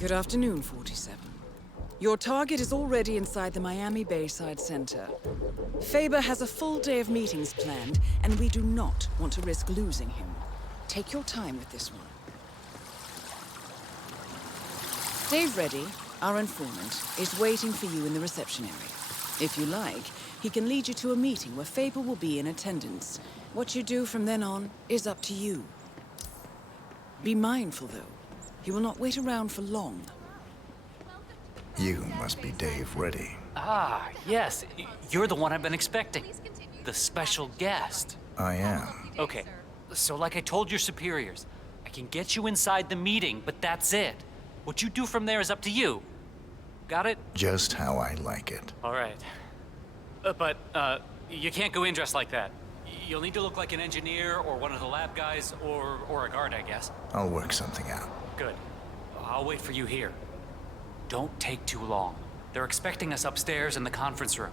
Good afternoon, 47. Your target is already inside the Miami Bayside Center. Faber has a full day of meetings planned, and we do not want to risk losing him. Take your time with this one. Dave Reddy, our informant, is waiting for you in the reception area. If you like, he can lead you to a meeting where Faber will be in attendance. What you do from then on is up to you. Be mindful, though. He will not wait around for long. You must be Dave Reddy. Ah, yes. You're the one I've been expecting. The special guest. I am. Okay, so like I told your superiors, I can get you inside the meeting, but that's it. What you do from there is up to you. Got it? Just how I like it. All right. But you can't go in dressed like that. You'll need to look like an engineer or one of the lab guys or a guard, I guess. I'll work something out. Good. I'll wait for you here. Don't take too long. They're expecting us upstairs in the conference room.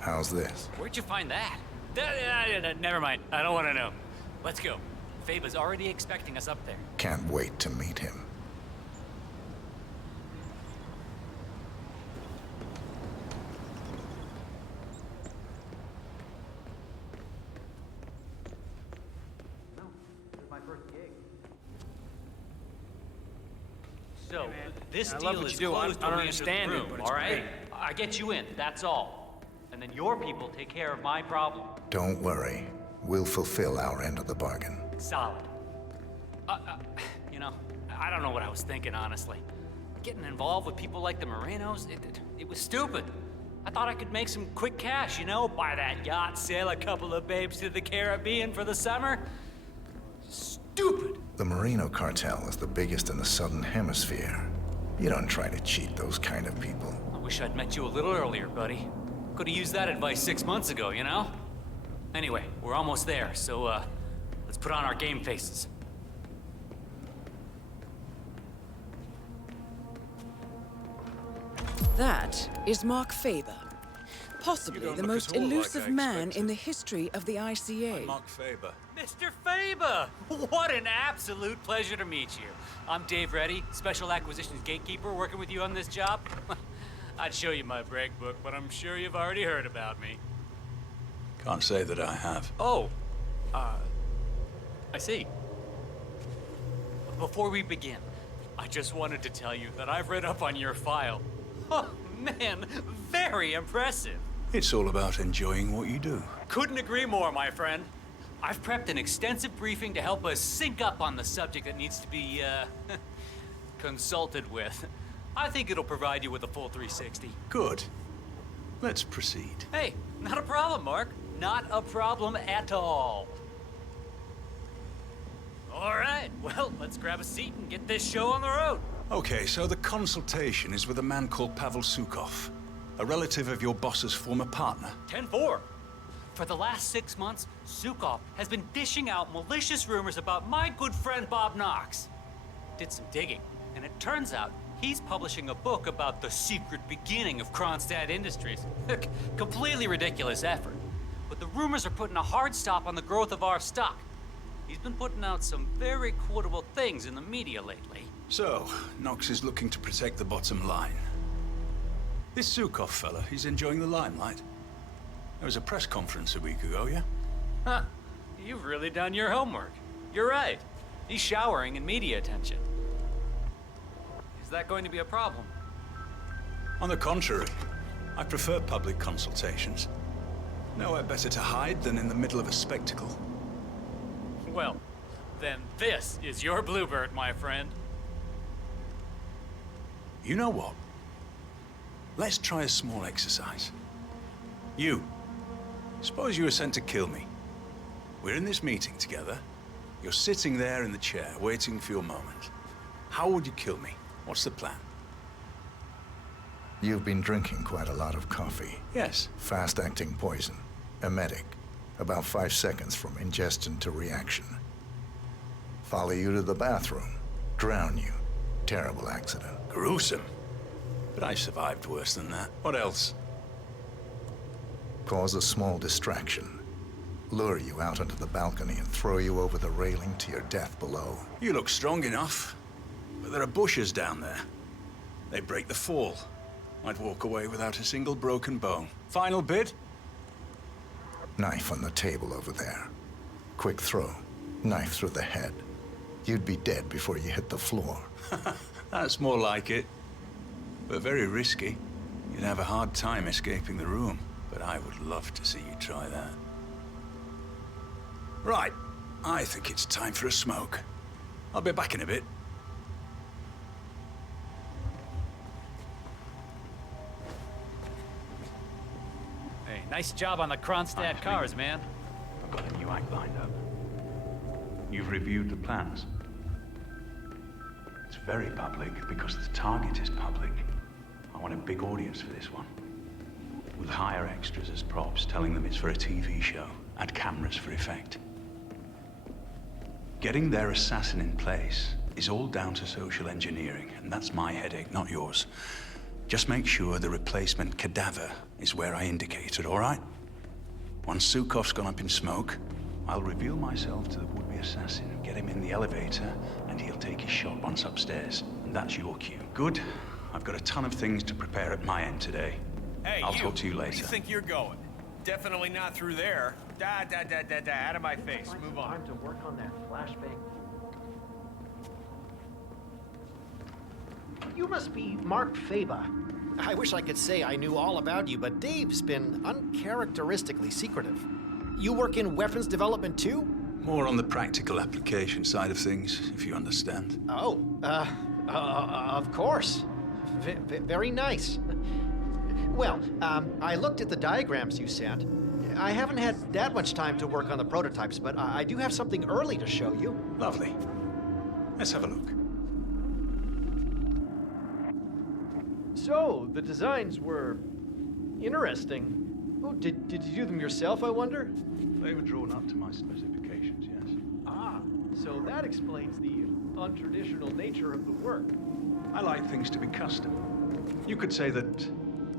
How's this? Where'd you find that? Never mind. I don't want to know. Let's go. Faber's already expecting us up there. Can't wait to meet him. So, this I love deal what is you do. closed I don't when we enter the understand it, room, but it's all right? great. I get you in, that's all. And then your people take care of my problem. Don't worry. We'll fulfill our end of the bargain. Solid. You know, I don't know what I was thinking, honestly. Getting involved with people like the Morenos, it was stupid. I thought I could make some quick cash, you know? Buy that yacht, sail a couple of babes to the Caribbean for the summer. Stupid. The Moreno cartel is the biggest in the Southern Hemisphere. You don't try to cheat those kind of people. I wish I'd met you a little earlier, buddy. Could have used that advice 6 months ago, you know? Anyway, we're almost there, so, let's put on our game faces. That is Mark Faber. Possibly the most elusive man in the history of the ICA. Mark Faber. Mr. Faber! What an absolute pleasure to meet you. I'm Dave Reddy, Special Acquisitions Gatekeeper, working with you on this job. I'd show you my break book, but I'm sure you've already heard about me. Can't say that I have. Oh, I see. Before we begin, I just wanted to tell you that I've read up on your file. Oh, man, very impressive. It's all about enjoying what you do. Couldn't agree more, my friend. I've prepped an extensive briefing to help us sync up on the subject that needs to be, consulted with. I think it'll provide you with a full 360. Good. Let's proceed. Hey, not a problem, Mark. Not a problem at all. All right, well, let's grab a seat and get this show on the road. Okay, so the consultation is with a man called Pavel Sukov, a relative of your boss's former partner. 10-4. For the last 6 months, Sukov has been dishing out malicious rumors about my good friend Bob Knox. Did some digging, and it turns out he's publishing a book about the secret beginning of Kronstadt Industries. Completely ridiculous effort. But the rumors are putting a hard stop on the growth of our stock. He's been putting out some very quotable things in the media lately. So, Knox is looking to protect the bottom line. This Sukov fella, he's enjoying the limelight. There was a press conference a week ago, yeah? Huh. You've really done your homework. You're right. He's showering in media attention. Is that going to be a problem? On the contrary, I prefer public consultations. Nowhere better to hide than in the middle of a spectacle. Well, then this is your bluebird, my friend. You know what? Let's try a small exercise. You. Suppose you were sent to kill me. We're in this meeting together. You're sitting there in the chair, waiting for your moment. How would you kill me? What's the plan? You've been drinking quite a lot of coffee. Yes. Fast-acting poison. Emetic. About 5 seconds from ingestion to reaction. Follow you to the bathroom. Drown you. Terrible accident. Gruesome. But I survived worse than that. What else? Cause a small distraction. Lure you out onto the balcony and throw you over the railing to your death below. You look strong enough. But there are bushes down there. They break the fall. I'd walk away without a single broken bone. Final bid? Knife on the table over there. Quick throw. Knife through the head. You'd be dead before you hit the floor. That's more like it. But very risky. You'd have a hard time escaping the room. But I would love to see you try that. Right. I think it's time for a smoke. I'll be back in a bit. Hey, nice job on the Kronstadt cars, man. I've got a new act lined up. You've reviewed the plans. It's very public because the target is public. I want a big audience for this one. We'll hire extras as props, telling them it's for a TV show. Add cameras for effect. Getting their assassin in place is all down to social engineering, and that's my headache, not yours. Just make sure the replacement cadaver is where I indicated, all right? Once Sukov's gone up in smoke, I'll reveal myself to the would-be assassin, get him in the elevator, and he'll take his shot once upstairs. And that's your cue. Good. I've got a ton of things to prepare at my end today. Hey, I'll talk to you Where later. do you think you're going? Definitely not through there. Out of my face. Move on. Time to work on that flashbang. You must be Mark Faba. I wish I could say I knew all about you, but Dave's been uncharacteristically secretive. You work in weapons development too? More on the practical application side of things, if you understand. Oh, of course. Very nice. Well, I looked at the diagrams you sent. I haven't had that much time to work on the prototypes, but I do have something early to show you. Lovely. Let's have a look. So, the designs were interesting. Oh, did you do them yourself, I wonder? They were drawn up to my specifications, yes. Ah, so that explains the untraditional nature of the work. I like things to be custom. You could say that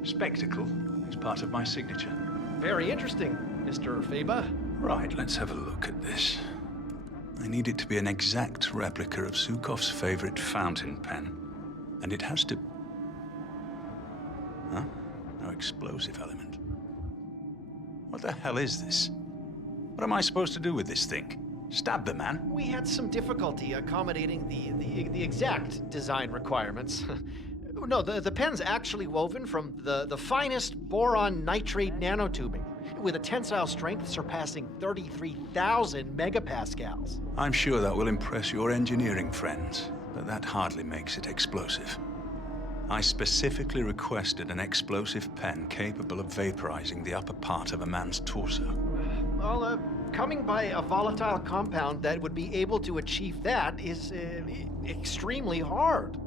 spectacle is part of my signature. Very interesting, Mr. Faba. Right, let's have a look at this. I need it to be an exact replica of Sukov's favorite fountain pen. And it has to... Huh? No explosive element. What the hell is this? What am I supposed to do with this thing? Stab the man? We had some difficulty accommodating the exact design requirements. No, the pen's actually woven from the finest boron nitrate nanotubing, with a tensile strength surpassing 33,000 megapascals. I'm sure that will impress your engineering friends, but that hardly makes it explosive. I specifically requested an explosive pen capable of vaporizing the upper part of a man's torso. Well, coming by a volatile compound that would be able to achieve that is extremely hard.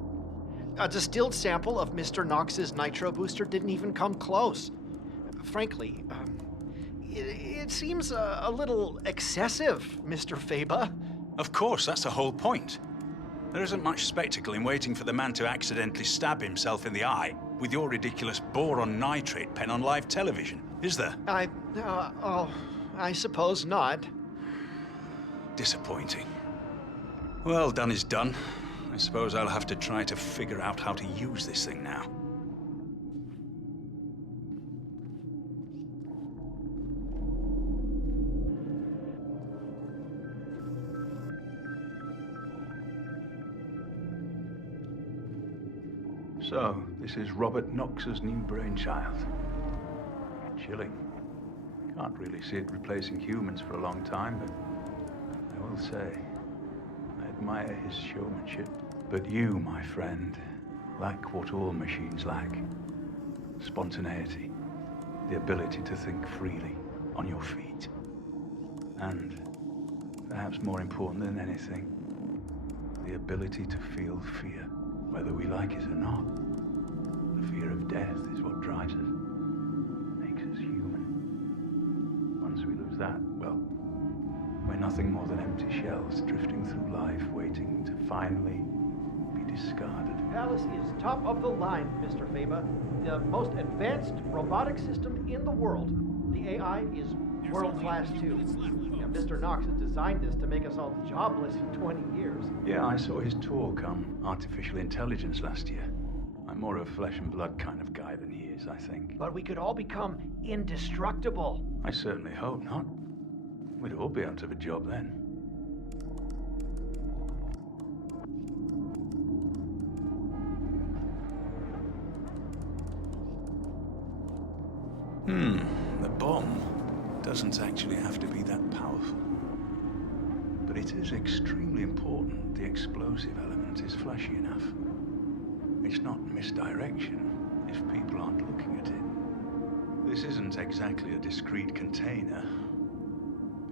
A distilled sample of Mr. Knox's nitro booster didn't even come close. Frankly, it seems a little excessive, Mr. Faba. Of course, that's the whole point. There isn't much spectacle in waiting for the man to accidentally stab himself in the eye with your ridiculous boron nitrate pen on live television, is there? I suppose not. Disappointing. Well, done is done. I suppose I'll have to try to figure out how to use this thing now. So, this is Robert Knox's new brainchild. Chilling. Can't really see it replacing humans for a long time, but I will say, I admire his showmanship. But you, my friend, lack what all machines lack. Spontaneity. The ability to think freely, on your feet. And, perhaps more important than anything, the ability to feel fear, whether we like it or not. The fear of death is what drives us, makes us human. Once we lose that, well, we're nothing more than empty shells drifting through life, waiting to finally be discarded. Alice is top of the line, Mr. Faba. The most advanced robotic system in the world. The AI is world class too. Now, Mr. Knox has designed this to make us all jobless in 20 years. Yeah, I saw his talk on artificial intelligence last year. I'm more of a flesh and blood kind of guy than he is, I think. But we could all become indestructible. I certainly hope not. We'd all be out of a job then. The bomb doesn't actually have to be that powerful. But it is extremely important the explosive element is flashy enough. It's not misdirection if people aren't looking at it. This isn't exactly a discrete container,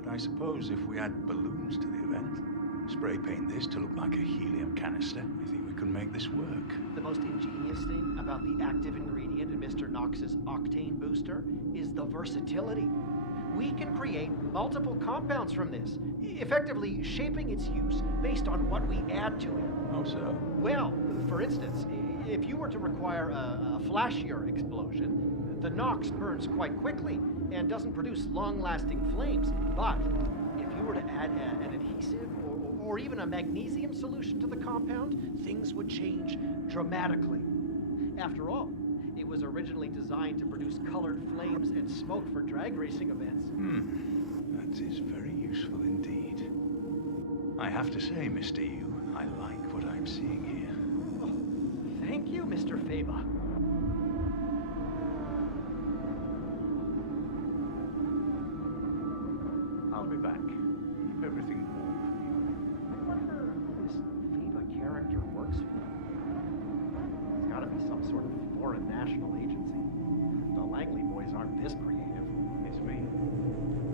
but I suppose if we add balloons to the event, spray paint this to look like a helium canister, I think we could make this work. The most ingenious thing about the active ingredient in Mr. Knox's octane booster is the versatility. We can create multiple compounds from this, effectively shaping its use based on what we add to it. How so? Well, for instance, if you were to require a flashier explosion, the Knox burns quite quickly and doesn't produce long-lasting flames. But if you were to add an adhesive or even a magnesium solution to the compound, things would change dramatically. After all, it was originally designed to produce colored flames and smoke for drag racing events. That is very useful indeed. I have to say, Mr. Yu, I like what I'm seeing here. Oh, thank you, Mr. Faba. I'll be back. Keep everything warm for me. I wonder who this Faba character works for. It's gotta be some sort of foreign national agency. The Langley boys aren't this creative. It's me.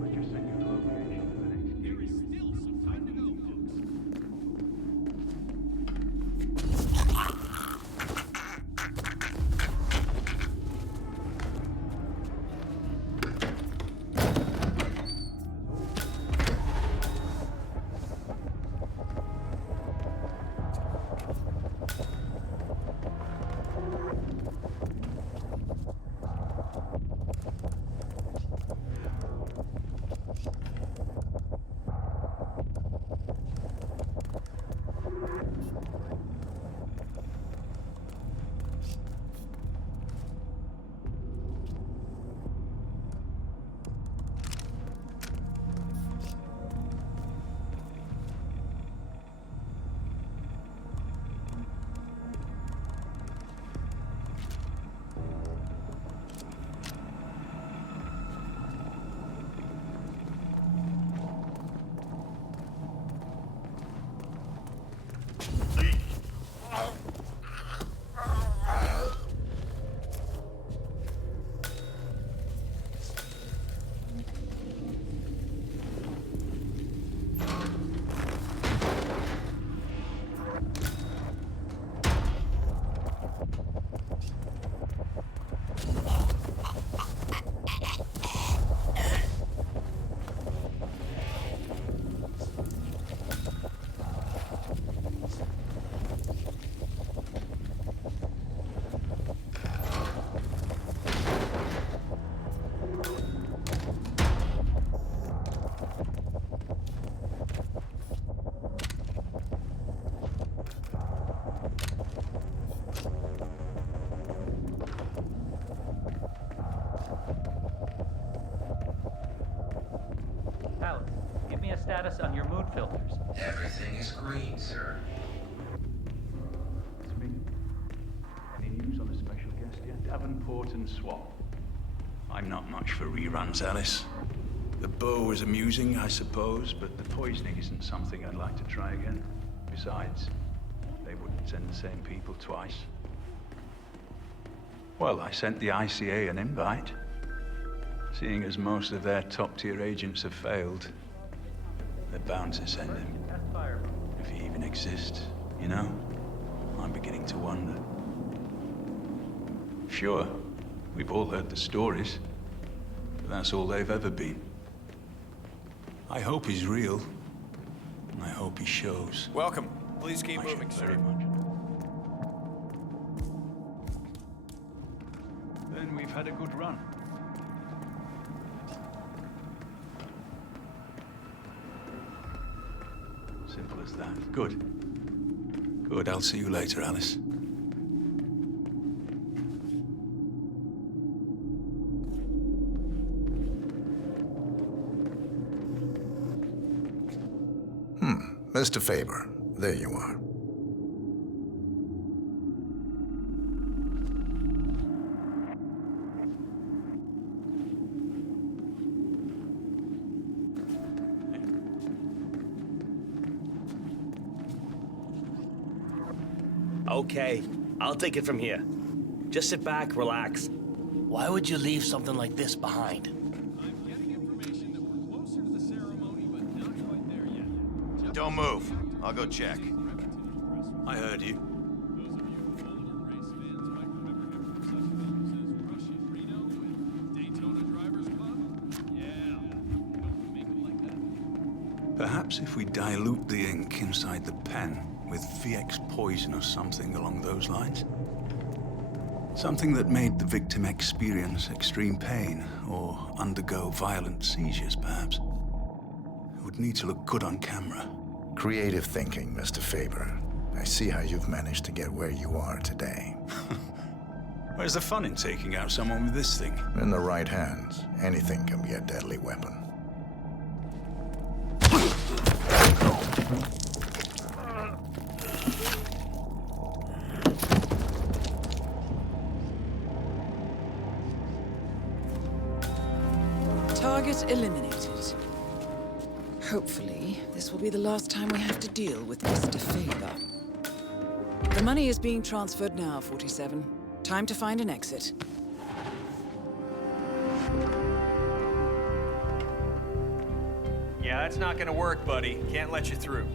I just sent you the location of the next gig. There is still some time to go, folks. Alice, give me a status on your mood filters. Everything is green, sir. It's me. Any news on the special guest yet? Davenport and Swap. I'm not much for reruns, Alice. The bow was amusing, I suppose, but the poisoning isn't something I'd like to try again. Besides, they wouldn't send the same people twice. Well, I sent the ICA an invite. Seeing as most of their top-tier agents have failed, they're bound to send him. If he even exists, you know? I'm beginning to wonder. Sure, we've all heard the stories, but that's all they've ever been. I hope he's real, and I hope he shows. Welcome. Please keep Thank you moving, very sir. much. Then we've had a good run. Simple as that. Good. Good, I'll see you later, Alice. Mr. Faber, there you are. Okay, I'll take it from here. Just sit back, relax. Why would you leave something like this behind? I'm getting information that we're closer to the ceremony, but not quite there yet. Don't move. I'll go check. I heard you. Those of you older race fans might remember him from such films as Russian Reno and Daytona Drivers Club. Yeah, don't make it like that. Perhaps if we dilute the ink inside the pen with VX poison or something along those lines. Something that made the victim experience extreme pain or undergo violent seizures, perhaps. It would need to look good on camera. Creative thinking, Mr. Faber. I see how you've managed to get where you are today. Where's the fun in taking out someone with this thing? In the right hands, anything can be a deadly weapon. Target eliminated. Hopefully, this will be the last time we have to deal with Mr. Faber. The money is being transferred now, 47. Time to find an exit. Yeah, that's not gonna work, buddy. Can't let you through.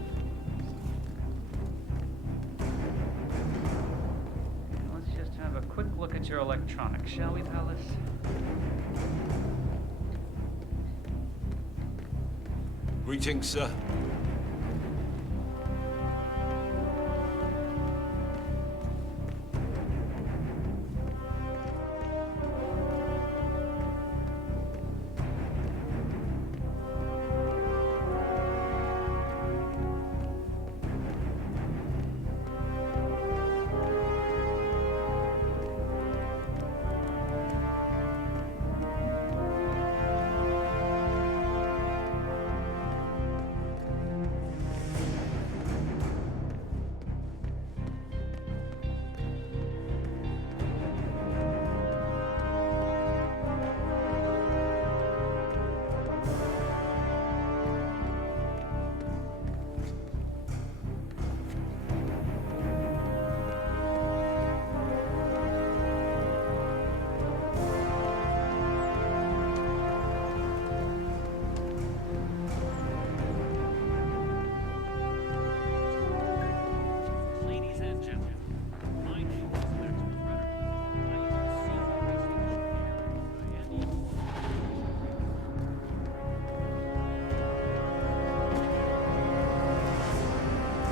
Let's just have a quick look at your electronics, shall we, Palace? Greetings, sir. Ladies and gentlemen, my name is Lieutenant Predator. I am the Senior Research Engineer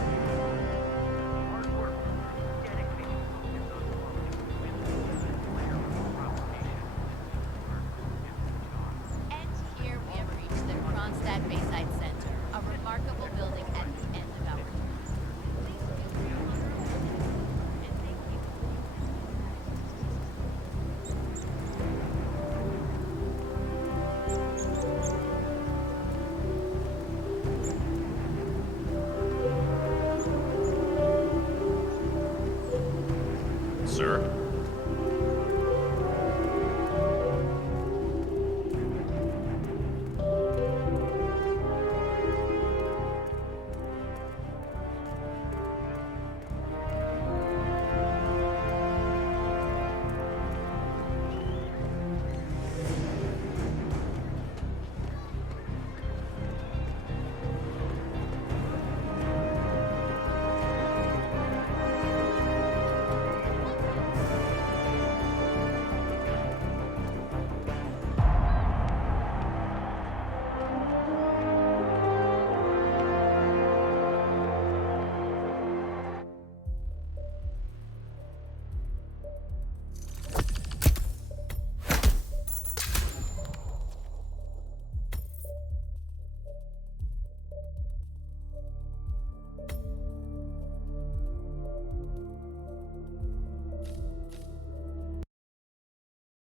and hard work, dedicated focus on quality, And here we have reached the Kronstadt Bayside Center, a remarkable building at the end of our Sir?